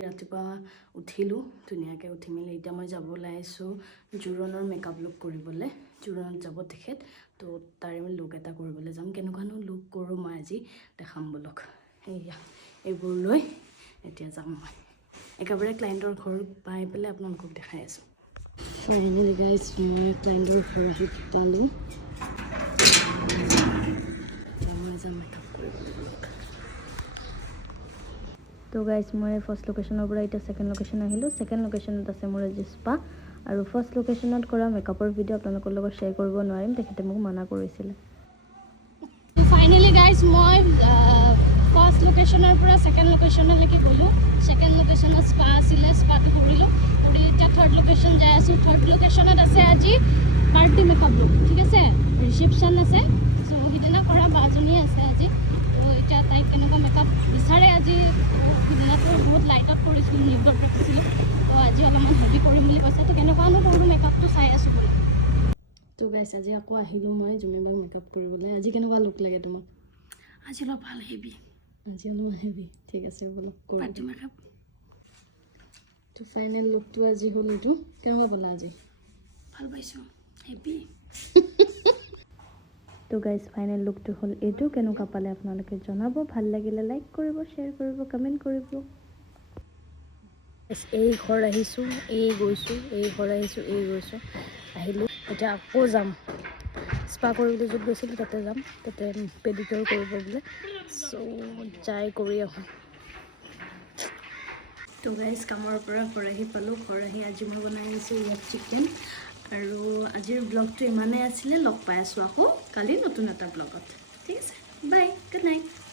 ৰাতিপুৱা উঠিলোঁ ধুনীয়াকৈ উঠি মেলি এতিয়া মই যাব ওলাইছোঁ জোৰণৰ মেকআপ লুক কৰিবলৈ জোৰণত যাব তেখেত তো তাৰে মই লুক এটা কৰিবলৈ যাম কেনেকুৱানো লুক কৰোঁ মই আজি দেখাম বলক এয়া এইবোৰ লৈ এতিয়া যাম মই একেবাৰে ক্লায়েণ্টৰ ঘৰ পাই পেলাই আপোনালোকক দেখাই আছোঁ ফাইনেলি গাইজ মই ক্লায়েণ্টৰ ঘৰ আহি পালোঁ মই যাম মেকআপ কৰিবলৈ তো গাইজ মই ফাৰ্ষ্ট লোকেশ্যনৰ পৰা এতিয়া ছেকেণ্ড লোকেশ্যন আহিলোঁ ছেকেণ্ড লোকেশ্যনত আছে মোৰ আজি স্পা আৰু ফাৰ্ষ্ট লোকেশ্যনত কৰা মেকআপৰ ভিডিঅ' আপোনালোকৰ লগত শ্বেয়াৰ কৰিব নোৱাৰিম তেখেতে মোক মানা কৰিছিলে ফাইনেলি গাইজ মই ফাৰ্ষ্ট লোকেশ্যনৰ পৰা ছেকেণ্ড লোকেশ্যনলৈকে গ'লোঁ ছেকেণ্ড লোকেশ্যনত স্পা আছিলে স্পাটো কৰিলোঁ কৰি এতিয়া থাৰ্ড লোকেশ্যন যাই আছোঁ থাৰ্ড লোকেশ্যনত আছে আজি পাৰ্টি মেকআপ লুক ঠিক আছে ৰিচিপশ্যন আছে চ' সিদিনা কৰা বাজনী আছে আজি তো এতিয়া তাইক কেনেকুৱা মেকআপ বিচাৰে আজি সিদিনাটো বহুত লাইটত কৰিছিলোঁ নিউডত ৰাখিছিলোঁ তো আজি অলপমান হেভি কৰিম বুলি কৈছে তো কেনেকুৱানো কৰোঁ মেকআপটো চাই আছোঁ বুলি তো গাইছ আজি আকৌ আহিলোঁ মই জুমিবাক মেকআপ কৰিবলৈ আজি কেনেকুৱা লুক লাগে তোমাক আজি অলপ ভাল হেভি আজি অলপমান হেভি ঠিক আছে অলপ পাৰ্টি মেকআপ তো ফাইনেল লুকটো আজি হ'ল এইটো কেনেকুৱা পালা আজি ভাল পাইছোঁ হেভি তো গাইজ ফাইনেল লুকটো হ'ল এইটো কেনেকুৱা পালে আপোনালোকে জনাব ভাল লাগিলে লাইক কৰিব শ্বেয়াৰ কৰিব কমেণ্ট কৰিব এই ঘৰ আহিছোঁ এই গৈছোঁ এই ঘৰ আহিছোঁ এই গৈছোঁ আহিলোঁ এতিয়া আকৌ যাম স্পা কৰিবলৈ য'ত গৈছিলোঁ তাতে যাম তাতে পেডিকিউৰ কৰিব বোলে চ' যাই কৰি আহোঁ তো গাইজ কামৰ পৰা ঘৰ আহি পালোঁ ঘৰ আহি আজি মই বনাই আনিছোঁ ইয়াত চিকেন আৰু আজিৰ ব্লগটো ইমানেই আছিলে লগ পাই আছোঁ আকৌ কালি নতুন এটা ব্লগত ঠিক আছে বাই গুড নাইট